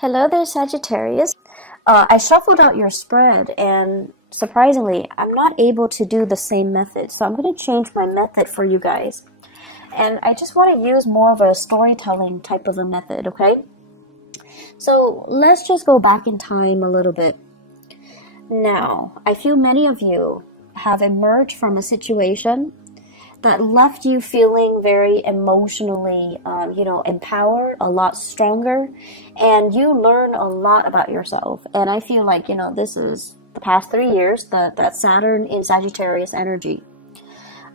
Hello there, Sagittarius. I shuffled out your spread, and surprisingly, I'm not able to do the same method. So I'm going to change my method for you guys. And I just want to use more of a storytelling type of a method, okay? So let's just go back in time a little bit. Now, I feel many of you have emerged from a situation that left you feeling very emotionally, empowered, a lot stronger, and you learn a lot about yourself. And I feel like, this is the past 3 years, that Saturn in Sagittarius energy.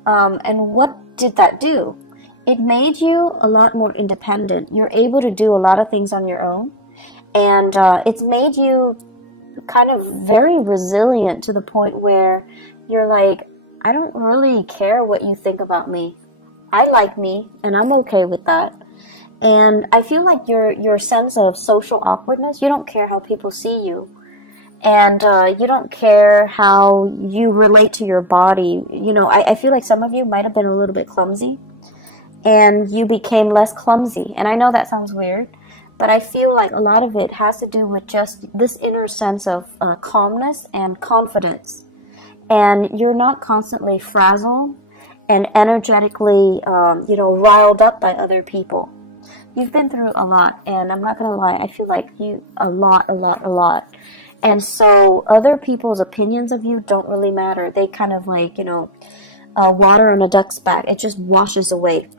And what did that do? It made you a lot more independent. You're able to do a lot of things on your own. And it's made you kind of very resilient to the point where you're like, I don't really care what you think about me. I like me, and I'm okay with that. And I feel like your sense of social awkwardness, you don't care how people see you. And you don't care how you relate to your body. I feel like some of you might have been a little bit clumsy, and you became less clumsy. And I know that sounds weird, but I feel like a lot of it has to do with just this inner sense of calmness and confidence. And you're not constantly frazzled and energetically, riled up by other people. You've been through a lot, and I'm not going to lie, I feel like you a lot. And so other people's opinions of you don't really matter. They kind of like, water on a duck's back. It just washes away.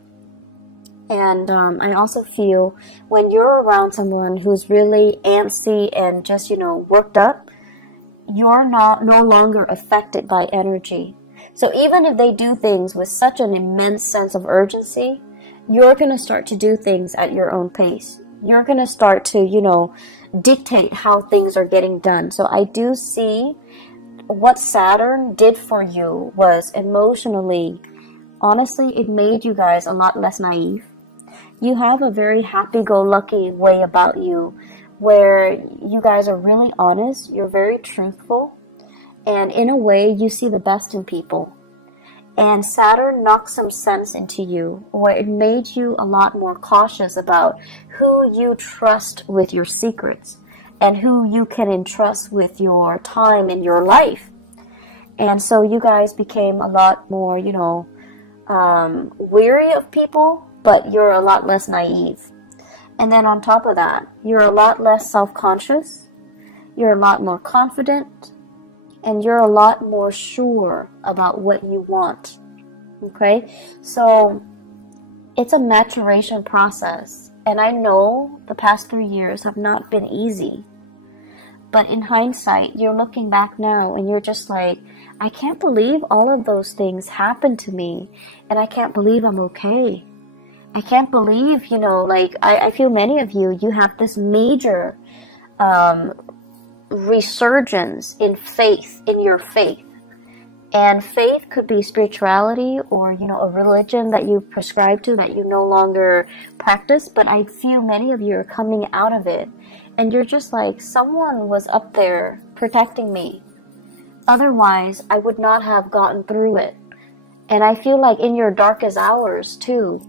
And I also feel when you're around someone who's really antsy and just, worked up, you're no longer affected by energy. So even if they do things with such an immense sense of urgency, you're going to start to do things at your own pace. You're going to start to, dictate how things are getting done. So I do see what Saturn did for you was emotionally, honestly, it made you guys a lot less naive. You have a very happy-go-lucky way about you, where you guys are really honest, you're very truthful, and in a way you see the best in people. And Saturn knocked some sense into you, where it made you a lot more cautious about who you trust with your secrets and who you can entrust with your time in your life. And so you guys became a lot more, weary of people, but you're a lot less naive. And then on top of that, you're a lot less self-conscious, you're a lot more confident, and you're a lot more sure about what you want, okay? So it's a maturation process, and I know the past 3 years have not been easy, but in hindsight, you're looking back now, and you're just like, I can't believe all of those things happened to me, and I can't believe I'm okay. I can't believe, I feel many of you have this major resurgence in faith, in your faith. And faith could be spirituality or, a religion that you prescribe to that you no longer practice. But I feel many of you are coming out of it. And you're just like, someone was up there protecting me. Otherwise, I would not have gotten through it. And I feel like in your darkest hours, too,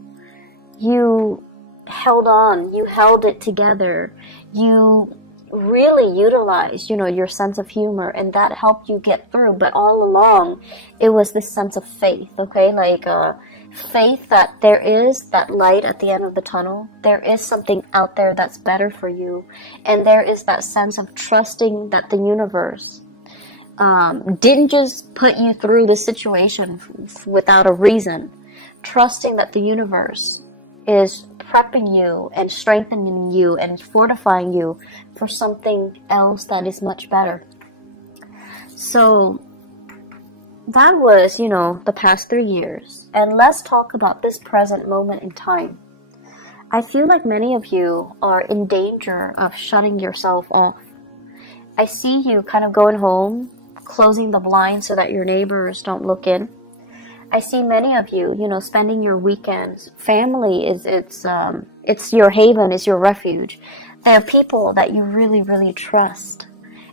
you held on, you held it together, you really utilized, your sense of humor, and that helped you get through. But all along, it was this sense of faith, okay? Faith that there is that light at the end of the tunnel. There is something out there that's better for you. And there is that sense of trusting that the universe didn't just put you through the situation without a reason. Trusting that the universe is prepping you and strengthening you and fortifying you for something else that is much better. So that was, the past 3 years. And let's talk about this present moment in time. I feel like many of you are in danger of shutting yourself off. I see you kind of going home, closing the blinds so that your neighbors don't look in. I see many of you, spending your weekends. Family it's your haven, it's your refuge. There are people that you really, really trust.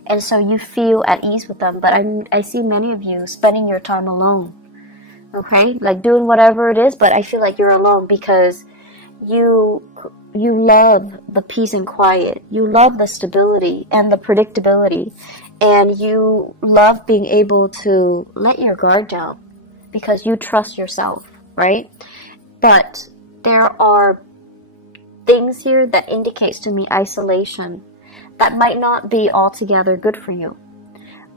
And so you feel at ease with them. But I see many of you spending your time alone. Okay? Like doing whatever it is, but I feel like you're alone because you you love the peace and quiet. You love the stability and the predictability. And you love being able to let your guard down because you trust yourself, right? But there are things here that indicates to me isolation that might not be altogether good for you.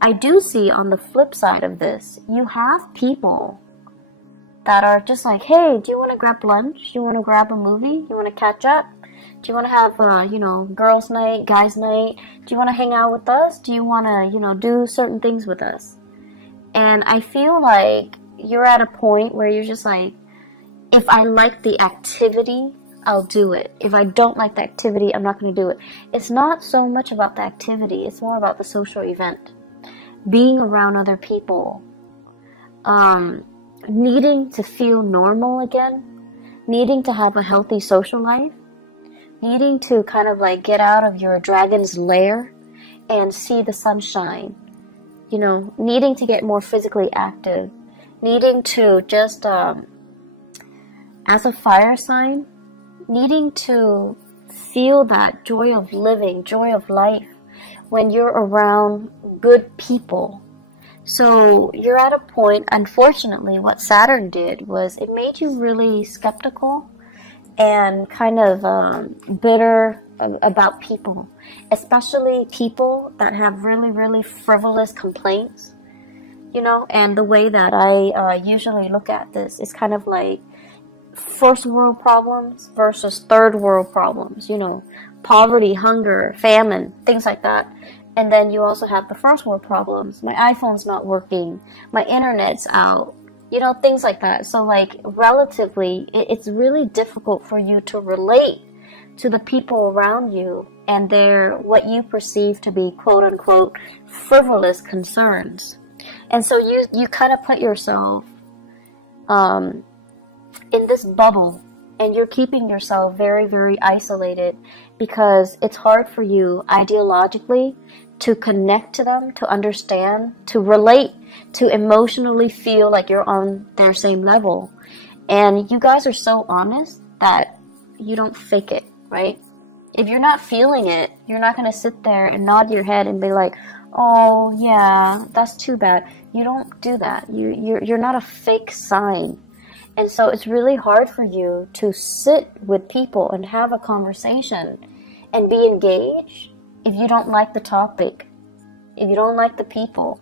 I do see on the flip side of this, you have people that are just like, hey, do you want to grab lunch? Do you want to grab a movie? You want to catch up? Do you want to have, you know, girls' night, guys' night? Do you want to hang out with us? Do you want to, you know, do certain things with us? And I feel like you're at a point where you're just like, if I like the activity, I'll do it. If I don't like the activity, I'm not going to do it. It's not so much about the activity. It's more about the social event. Being around other people. Needing to feel normal again. Needing to have a healthy social life. Needing to kind of like get out of your dragon's lair and see the sunshine. You know, needing to get more physically active. Needing to just, as a fire sign, needing to feel that joy of living, joy of life when you're around good people. So you're at a point, unfortunately, what Saturn did was it made you really skeptical and kind of bitter about people, especially people that have really, really frivolous complaints, you know. And the way that I usually look at this is kind of like first world problems versus third world problems, you know, poverty, hunger, famine, things like that. And then you also have the first world problems. My iPhone's not working. My internet's out. You know, things like that. So like relatively, it's really difficult for you to relate to the people around you and their, what you perceive to be quote unquote frivolous concerns. And so you kind of put yourself in this bubble, and you're keeping yourself very, very isolated because it's hard for you ideologically to connect to them, to understand, to relate, to emotionally feel like you're on their same level. And you guys are so honest that you don't fake it, right? If you're not feeling it, you're not going to sit there and nod your head and be like, oh yeah, that's too bad. You don't do that. You're not a fake sign. And so it's really hard for you to sit with people and have a conversation and be engaged if you don't like the topic, if you don't like the people,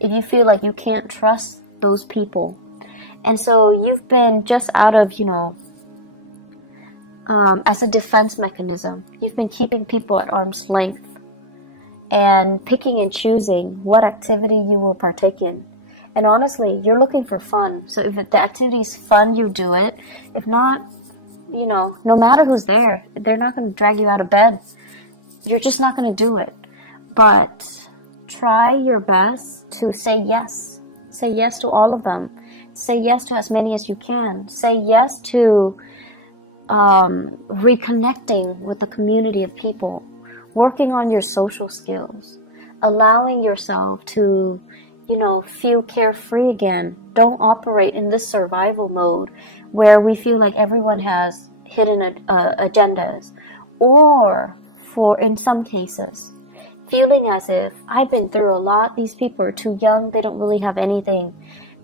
if you feel like you can't trust those people. And so you've been just out of, you know, as a defense mechanism, you've been keeping people at arm's length and picking and choosing what activity you will partake in. And honestly, you're looking for fun. So if the activity is fun, you do it. If not, you know, no matter who's there, they're not going to drag you out of bed. You're just not going to do it. But try your best to say yes. Say yes to all of them. Say yes to as many as you can. Say yes to reconnecting with the community of people. Working on your social skills. Allowing yourself to, you know, feel carefree again. Don't operate in this survival mode where we feel like everyone has hidden agendas. Or, for in some cases, feeling as if I've been through a lot, these people are too young, they don't really have anything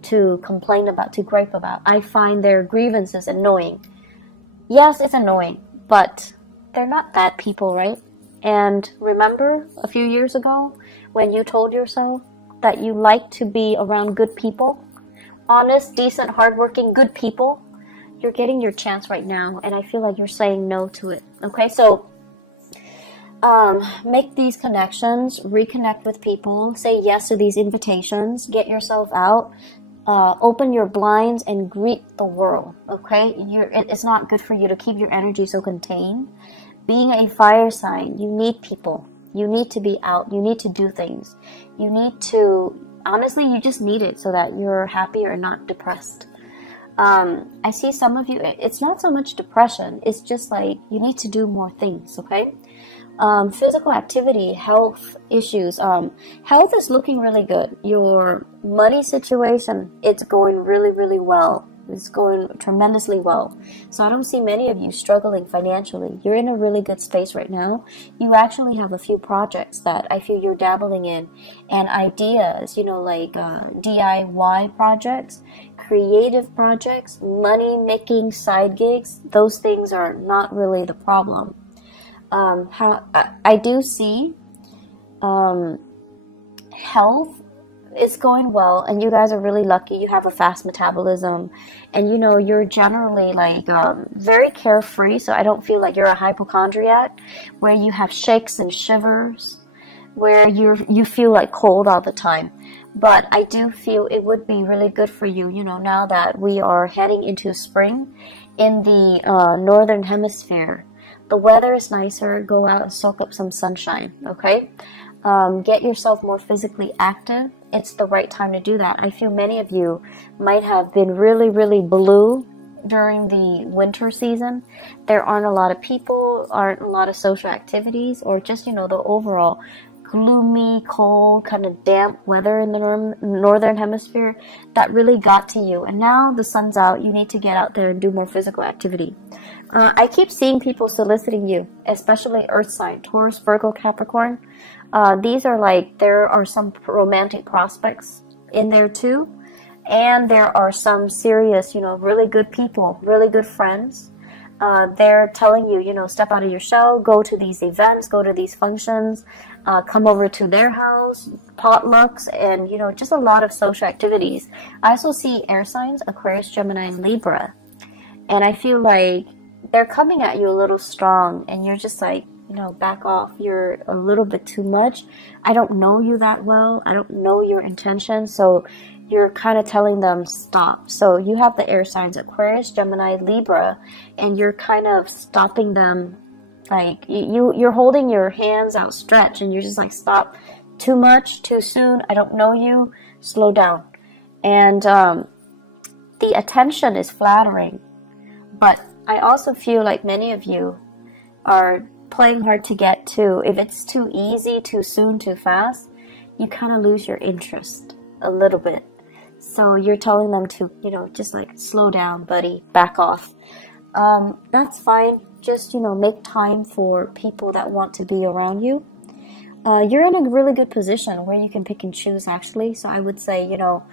to complain about, to gripe about. I find their grievances annoying. Yes, it's annoying, but they're not bad people, right? And remember a few years ago when you told yourself that you like to be around good people, honest, decent, hardworking, good people? You're getting your chance right now, and I feel like you're saying no to it. Okay, so make these connections, reconnect with people, say yes to these invitations, get yourself out, open your blinds and greet the world. Okay, it's not good for you to keep your energy so contained. Being a fire sign, you need people. You need to be out. You need to do things. You need to, honestly, you just need it so that you're happier and not depressed. I see some of you, it's not so much depression. It's just like you need to do more things, okay? Physical activity, health issues. Health is looking really good. Your money situation, it's going really, really well. is going tremendously well. So I don't see many of you struggling financially. You're in a really good space right now. You actually have a few projects that I feel you're dabbling in, and ideas, you know, like DIY projects, creative projects, money-making side gigs. Those things are not really the problem. I do see health is going well, and you guys are really lucky. You have a fast metabolism, and you know, you're generally like very carefree, so I don't feel like you're a hypochondriac where you have shakes and shivers, where you feel like cold all the time. But I do feel it would be really good for you, you know, now that we are heading into spring in the northern hemisphere. The weather is nicer. Go out and soak up some sunshine, okay? Get yourself more physically active. It's the right time to do that. I feel many of you might have been really, really blue during the winter season. There aren't a lot of people, aren't a lot of social activities, or just, you know, the overall gloomy, cold, kind of damp weather in the northern hemisphere that really got to you. And now the sun's out. You need to get out there and do more physical activity. I keep seeing people soliciting you, especially earth sign, Taurus, Virgo, Capricorn. These are like, there are some romantic prospects in there too. And there are some serious, you know, really good people, really good friends. They're telling you, you know, step out of your shell, go to these events, go to these functions, come over to their house, potlucks, and, you know, just a lot of social activities. I also see air signs, Aquarius, Gemini, and Libra. And I feel like they're coming at you a little strong, and you're just like, you know, back off. You're a little bit too much. I don't know you that well. I don't know your intentions. So you're kind of telling them stop. So you have the air signs, Aquarius, Gemini, Libra, and you're kind of stopping them. Like you're holding your hands outstretched, and you're just like, stop. Too much, too soon. I don't know you. Slow down. And the attention is flattering. But I also feel like many of you are playing hard to get to. If it's too easy, too soon, too fast, you kind of lose your interest a little bit. So you're telling them to, you know, just like slow down, buddy, back off. That's fine. Just, you know, make time for people that want to be around you. You're in a really good position where you can pick and choose, actually. So I would say, you know,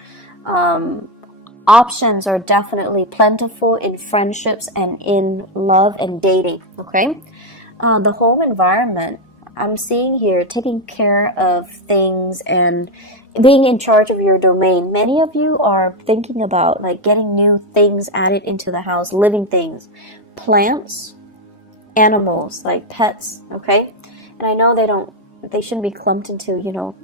options are definitely plentiful in friendships and in love and dating, okay? The home environment, I'm seeing here, taking care of things and being in charge of your domain. Many of you are thinking about like getting new things added into the house, living things, plants, animals, like pets, okay? And I know they shouldn't be clumped into, you know,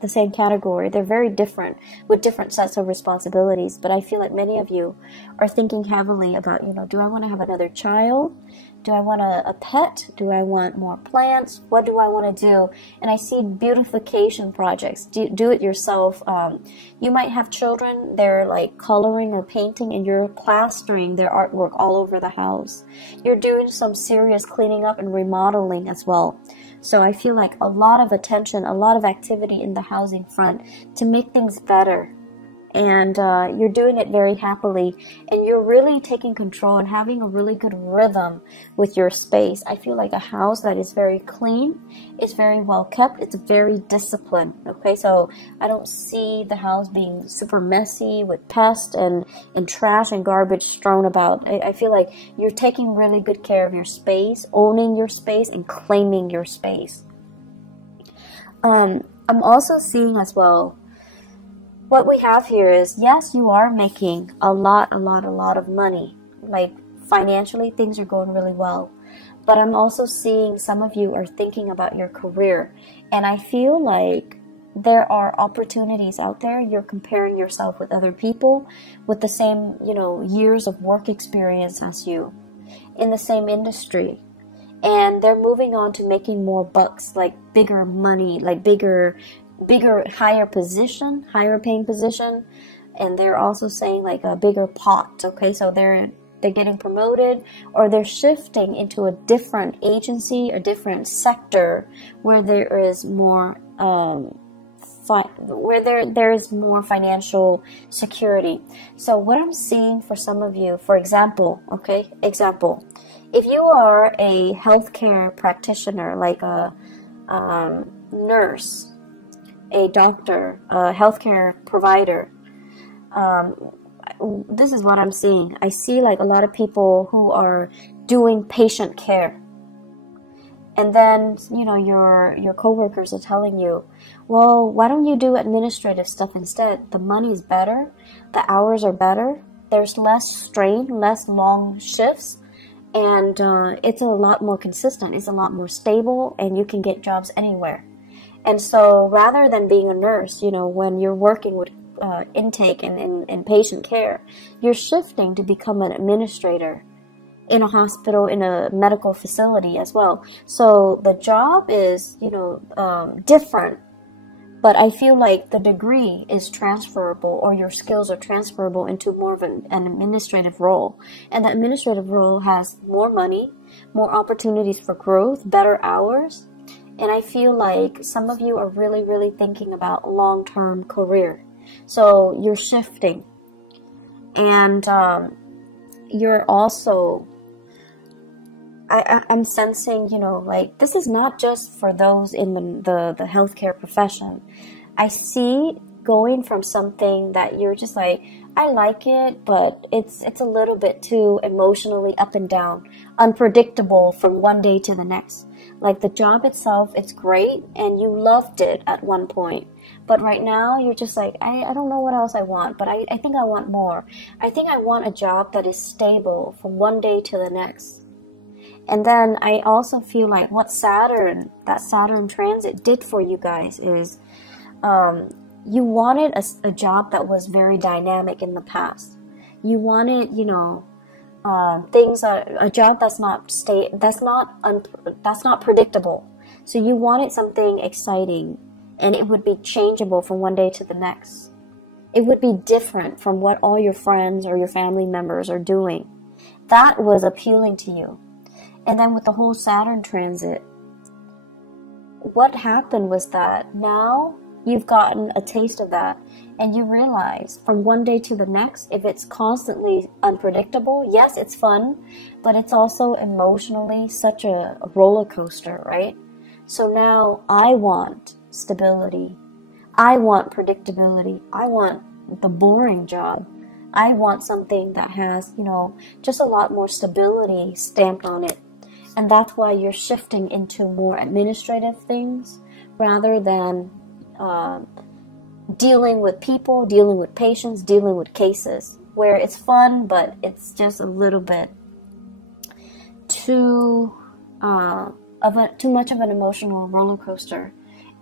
the same category. They're very different with different sets of responsibilities. But I feel like many of you are thinking heavily about, you know, do I want to have another child? Do I want a pet? Do I want more plants? What do I want to do? And I see beautification projects. Do it yourself. You might have children. They're like coloring or painting, and you're plastering their artwork all over the house. You're doing some serious cleaning up and remodeling as well. So I feel like a lot of attention, a lot of activity in the housing front to make things better. And you're doing it very happily, and you're really taking control and having a really good rhythm with your space. I feel like a house that is very clean, is very well kept, it's very disciplined, okay? So I don't see the house being super messy with pests and trash and garbage strewn about. I feel like you're taking really good care of your space, owning your space, and claiming your space. I'm also seeing as well, what we have here is, yes, you are making a lot of money. Like financially, things are going really well. But I'm also seeing some of you are thinking about your career. And I feel like there are opportunities out there. You're comparing yourself with other people with the same, you know, years of work experience as you in the same industry. And they're moving on to making more bucks, like bigger money, like bigger, higher position, higher paying position. And they're also saying like a bigger pot, okay? So they're getting promoted, or they're shifting into a different agency, a different sector where there is more there is more financial security. So what I'm seeing for some of you, for example, if you are a healthcare practitioner, like a nurse, a doctor, a healthcare provider, this is what I'm seeing. I see like a lot of people who are doing patient care. And then, you know, your coworkers are telling you, well, why don't you do administrative stuff instead? The money is better, the hours are better, there's less strain, less long shifts, and it's a lot more consistent, it's a lot more stable, and you can get jobs anywhere. And so rather than being a nurse, you know, when you're working with intake and patient care, you're shifting to become an administrator in a hospital, in a medical facility as well. So the job is, you know, different, but I feel like the degree is transferable, or your skills are transferable into more of an administrative role. And the administrative role has more money, more opportunities for growth, better hours. And I feel like some of you are really, really thinking about long-term career. So you're shifting, and you're also, I'm sensing, you know, like this is not just for those in the healthcare profession. I see going from something that you're just like, I like it, but it's a little bit too emotionally up and down, unpredictable from one day to the next. Like the job itself, it's great, and you loved it at one point. But right now, you're just like, I don't know what else I want, but I think I want more. I think I want a job that is stable from one day to the next. And then I also feel like what that Saturn transit did for you guys is you wanted a job that was very dynamic in the past. You wanted, you know, a job that's not predictable. So you wanted something exciting, and it would be changeable from one day to the next. It would be different from what all your friends or your family members are doing. That was appealing to you. And then with the whole Saturn transit, what happened was that now you've gotten a taste of that, and you realize from one day to the next, if it's constantly unpredictable, yes, it's fun, but it's also emotionally such a roller coaster, right? So now I want stability. I want predictability. I want the boring job. I want something that has, you know, just a lot more stability stamped on it. And that's why you're shifting into more administrative things rather than dealing with people, dealing with patients, dealing with cases, where it's fun, but it's just a little bit too much of an emotional roller coaster.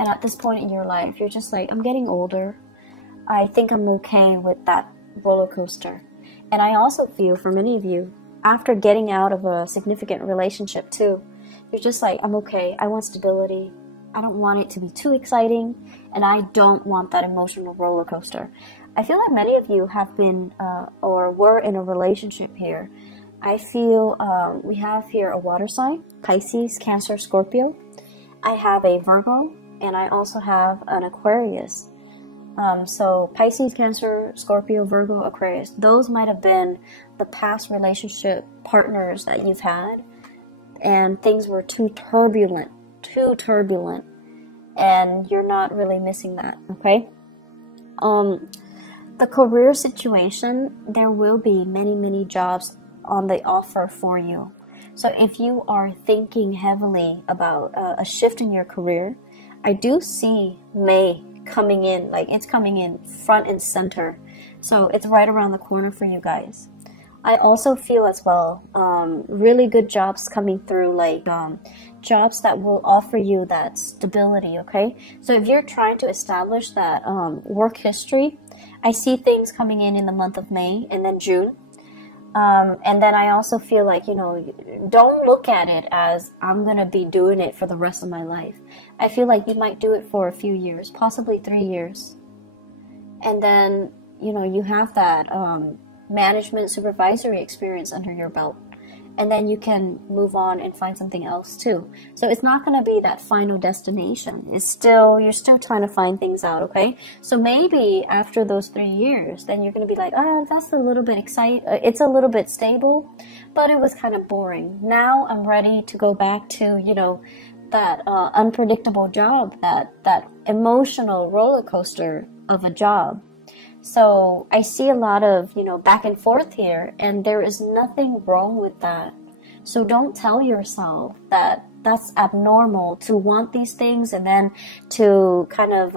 And at this point in your life, you're just like, I'm getting older. I think I'm okay with that roller coaster. And I also feel for many of you, after getting out of a significant relationship too, you're just like, I'm okay. I want stability. I don't want it to be too exciting, and I don't want that emotional roller coaster. I feel like many of you have been or were in a relationship here. I feel we have here a water sign, Pisces, Cancer, Scorpio. I have a Virgo, and I also have an Aquarius. So Pisces, Cancer, Scorpio, Virgo, Aquarius. Those might have been the past relationship partners that you've had, and things were too turbulent, and you're not really missing that, okay? The career situation, there will be many jobs on the offer for you. So if you are thinking heavily about a shift in your career, I do see May coming in, like it's coming in front and center. So it's right around the corner for you guys. I also feel as well, really good jobs coming through, like jobs that will offer you that stability, okay? So if you're trying to establish that work history, I see things coming in the month of May and then June. And then I also feel like, you know, don't look at it as I'm going to be doing it for the rest of my life. I feel like you might do it for a few years, possibly 3 years. And then, you know, you have that management supervisory experience under your belt. and then you can move on and find something else too. So it's not going to be that final destination. It's still, you're still trying to find things out, okay? So maybe after those 3 years, then you're going to be like, oh, that's a little bit exciting. It's a little bit stable, but it was kind of boring. Now I'm ready to go back to, you know, that unpredictable job, that emotional roller coaster of a job. So I see a lot of, you know, back and forth here, and there is nothing wrong with that. So don't tell yourself that that's abnormal to want these things and then to kind of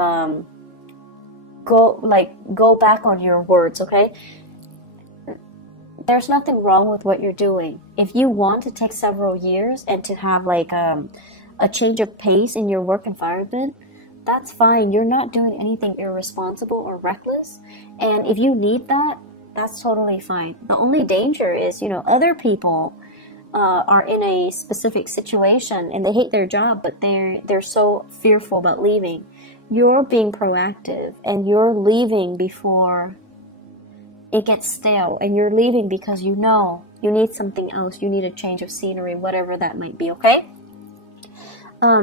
go back on your words, okay? There's nothing wrong with what you're doing. If you want to take several years and to have like a change of pace in your work environment, that's fine. You're not doing anything irresponsible or reckless. And if you need that, that's totally fine. The only danger is, you know, other people are in a specific situation and they hate their job, but they're so fearful about leaving. You're being proactive and you're leaving before it gets stale, and you're leaving because you know you need something else. You need a change of scenery, whatever that might be, okay?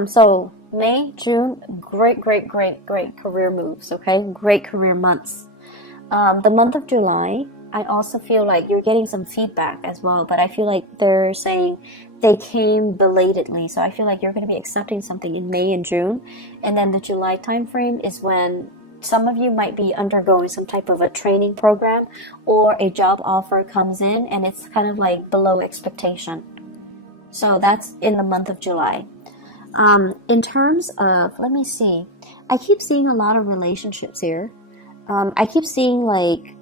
So May, June, great career moves, okay? Great career months. The month of July, I also feel like you're getting some feedback as well, but I feel like they're saying they came belatedly. So I feel like you're going to be accepting something in May and June. And then the July time frame is when some of you might be undergoing some type of a training program or a job offer comes in and it's kind of like below expectation. So that's in the month of July. In terms of, let me see, I keep seeing a lot of relationships here. I keep seeing like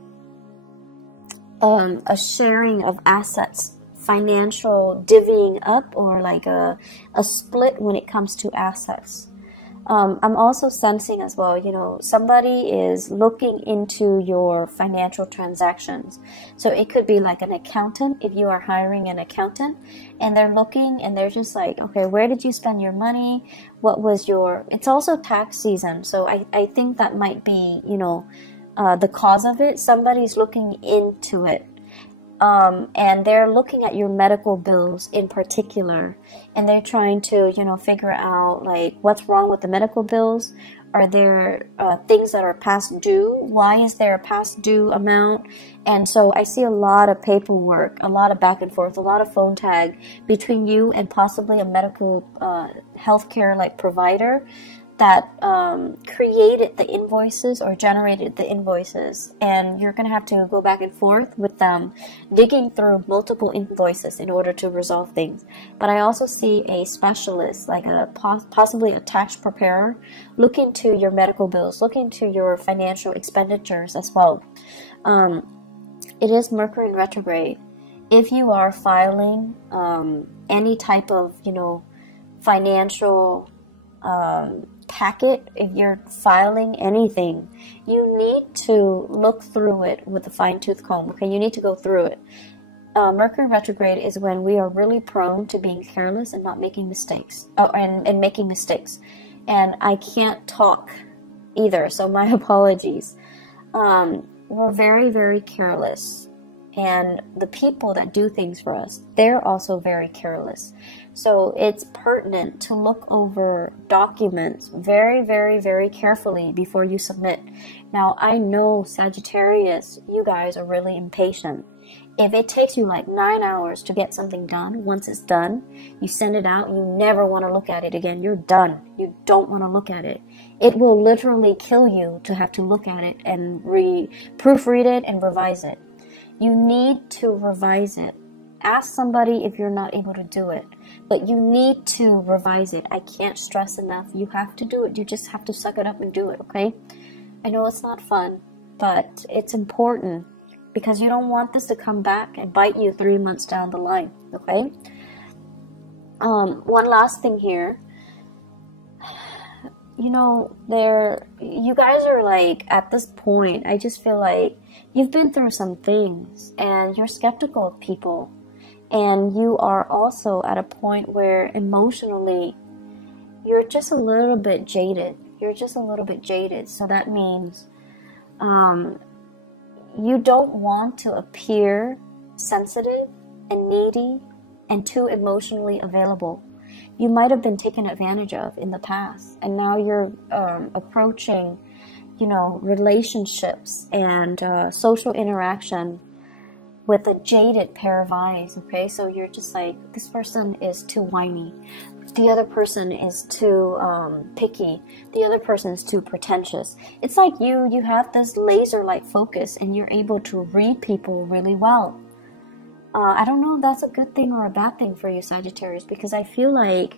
a sharing of assets, financial divvying up, or like a split when it comes to assets. I'm also sensing as well, you know, somebody is looking into your financial transactions. So it could be like an accountant, if you are hiring an accountant, and they're looking and they're just like, okay, where did you spend your money? What was your, it's also tax season. So I think that might be, you know, the cause of it. Somebody's looking into it. And they're looking at your medical bills in particular, and they're trying to, you know, figure out like what's wrong with the medical bills. Are there things that are past due? Why is there a past due amount? And so I see a lot of paperwork, a lot of back and forth, a lot of phone tag between you and possibly a medical healthcare like provider that created the invoices or generated the invoices, and you're going to have to go back and forth with them, digging through multiple invoices in order to resolve things. But I also see a specialist, like a possibly a tax preparer, look into your medical bills, look into your financial expenditures as well. It is Mercury in retrograde. If you are filing any type of, you know, financial packet, if you're filing anything, you need to look through it with a fine-tooth comb, okay? You need to go through it. Mercury retrograde is when we are really prone to being careless and not making mistakes, and making mistakes. And I can't talk either, so my apologies. We're very careless, and the people that do things for us, they're also very careless. So it's pertinent to look over documents very carefully before you submit. Now, I know Sagittarius, you guys are really impatient. If it takes you like 9 hours to get something done, once it's done, you send it out, you never want to look at it again. You're done. You don't want to look at it. It will literally kill you to have to look at it and proofread it and revise it. You need to revise it. Ask somebody if you're not able to do it, but you need to revise it. I can't stress enough. You have to do it. You just have to suck it up and do it, okay? I know it's not fun, but it's important because you don't want this to come back and bite you 3 months down the line, okay? One last thing here. You know, you guys are like, at this point, I just feel like you've been through some things and you're skeptical of people. And you are also at a point where emotionally, you're just a little bit jaded. You're just a little bit jaded. So that means you don't want to appear sensitive and needy. and too emotionally available. You might have been taken advantage of in the past, and now you're approaching, you know, relationships and social interaction with a jaded pair of eyes, okay? So you're just like, this person is too whiny. The other person is too picky. The other person is too pretentious. It's like you have this laser-like focus and you're able to read people really well. I don't know if that's a good thing or a bad thing for you, Sagittarius, because I feel like,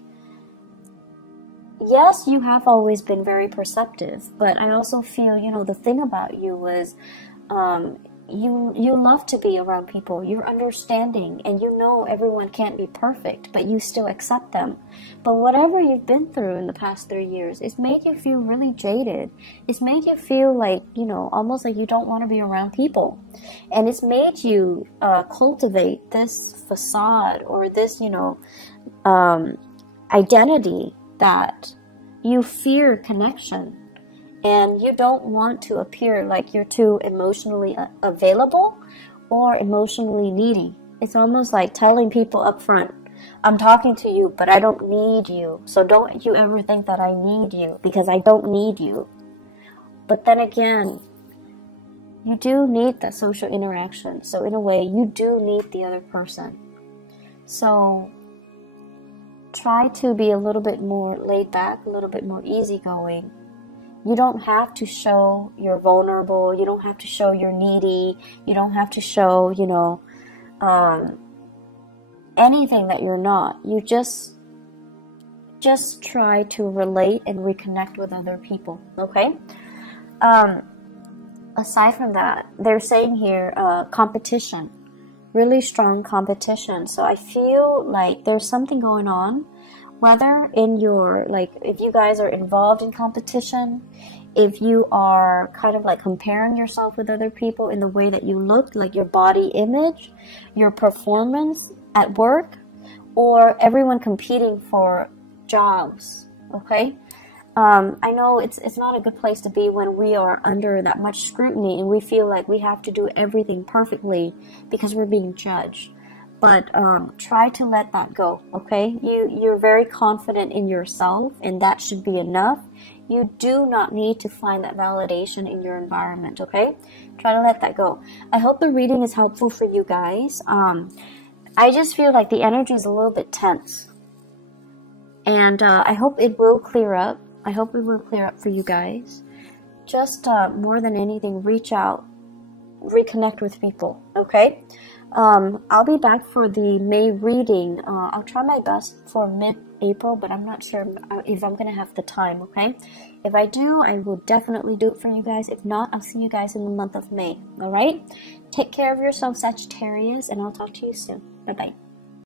yes, you have always been very perceptive, but I also feel, you know, the thing about you was you love to be around people. You're understanding, and you know everyone can't be perfect, but you still accept them. But whatever you've been through in the past 3 years, it's made you feel really jaded. It's made you feel like, you know, almost like you don't want to be around people. And it's made you cultivate this facade or this, you know, identity that you fear connection. And you don't want to appear like you're too emotionally available or emotionally needy. It's almost like telling people up front, I'm talking to you, but I don't need you. So don't you ever think that I need you, because I don't need you. But then again, you do need that social interaction. So in a way, you do need the other person. So try to be a little bit more laid back, a little bit more easygoing. You don't have to show you're vulnerable. You don't have to show you're needy. You don't have to show, you know, anything that you're not. You just try to relate and reconnect with other people, okay? Aside from that, they're saying here, competition. Really strong competition. So I feel like there's something going on. Whether in your, like, if you guys are involved in competition, if you are kind of like comparing yourself with other people in the way that you look, like your body image, your performance at work, or everyone competing for jobs, okay? I know it's not a good place to be when we are under that much scrutiny and we feel like we have to do everything perfectly because we're being judged. But try to let that go, okay? You're very confident in yourself, and that should be enough. You do not need to find that validation in your environment, okay? Try to let that go. I hope the reading is helpful for you guys. I just feel like the energy is a little bit tense. And I hope it will clear up. I hope it will clear up for you guys. Just more than anything, reach out. Reconnect with people, okay? I'll be back for the May reading. I'll try my best for mid-April, but I'm not sure if I'm going to have the time, okay? If I do, I will definitely do it for you guys. If not, I'll see you guys in the month of May, alright? Take care of yourself, Sagittarius, and I'll talk to you soon. Bye-bye.